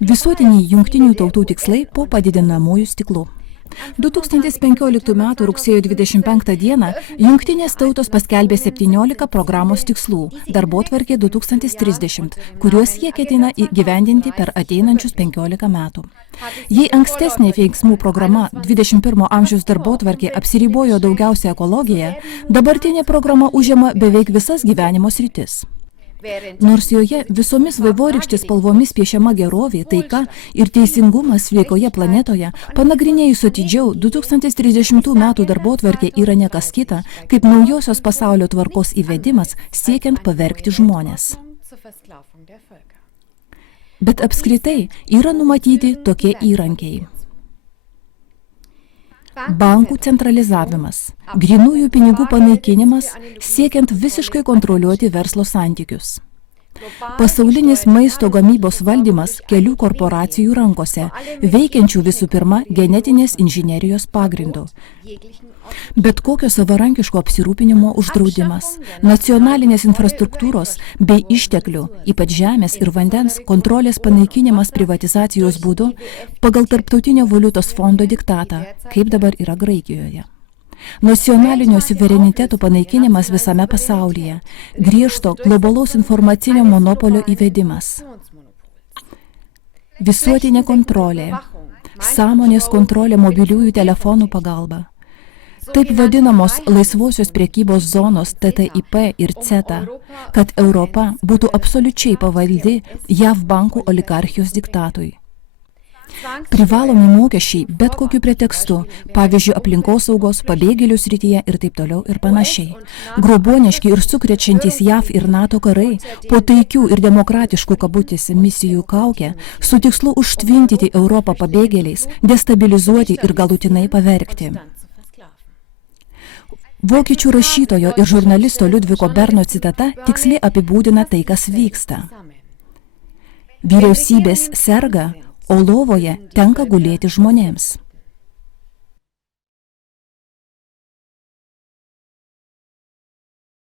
Visuotiniai jungtinių tautų tikslai po padidinamųjų stiklų. 2015 m. rugsėjo 25 d. Jungtinės tautos paskelbė 17 programos tikslų darbotvarkė 2030, kuriuos jie ketina įgyvendinti per ateinančius 15 metų. Jei ankstesnė veiksmų programa 21 amžiaus darbotvarkė apsiribojo daugiausia ekologiją, dabartinė programa užima beveik visas gyvenimo sritis. Nors joje visomis vaivorykštės spalvomis piešiama gerovė, taika ir teisingumas sveikoje planetoje, panagrinėjus atidžiau, 2030 metų darbotvarkė yra ne kas kita, kaip naujosios pasaulio tvarkos įvedimas, siekiant pavergti žmones. Bet apskritai yra numatyti tokie įrankiai. Bankų centralizavimas, grynųjų pinigų panaikinimas, siekiant visiškai kontroliuoti verslo santykius. Pasaulinis maisto gamybos valdymas kelių korporacijų rankose, veikiančių visų pirma genetinės inžinerijos pagrindu. Bet kokio savarankiško apsirūpinimo uždraudimas, nacionalinės infrastruktūros bei išteklių, ypač žemės ir vandens, kontrolės panaikinimas privatizacijos būdu pagal Tarptautinio valiutos fondo diktatą, kaip dabar yra Graikijoje. Nacionalinio suvereniteto panaikinimas visame pasaulyje, griežto globalaus informacinio monopolio įvedimas. Visuotinė kontrolė, sąmonės kontrolė mobiliųjų telefonų pagalba. Taip vadinamos laisvosios prekybos zonos TTIP ir CETA, kad Europa būtų absoliučiai pavaldi JAV bankų oligarchijos diktatui. Privalomi mokesčiai bet kokiu pretekstu, pavyzdžiui, aplinkosaugos, pabėgėlių srityje ir taip toliau ir panašiai. Grobuoniški ir sukrečiantys JAV ir NATO karai, po taikių ir demokratiškų kabutėse misijų kaukę, su tikslu užtvindyti Europą pabėgėliais, destabilizuoti ir galutinai pavergti. Vokiečių rašytojo ir žurnalisto Liudviko Berno citata tiksliai apibūdina tai, kas vyksta. Vyriausybės serga, o lovoje tenka gulėti žmonėms.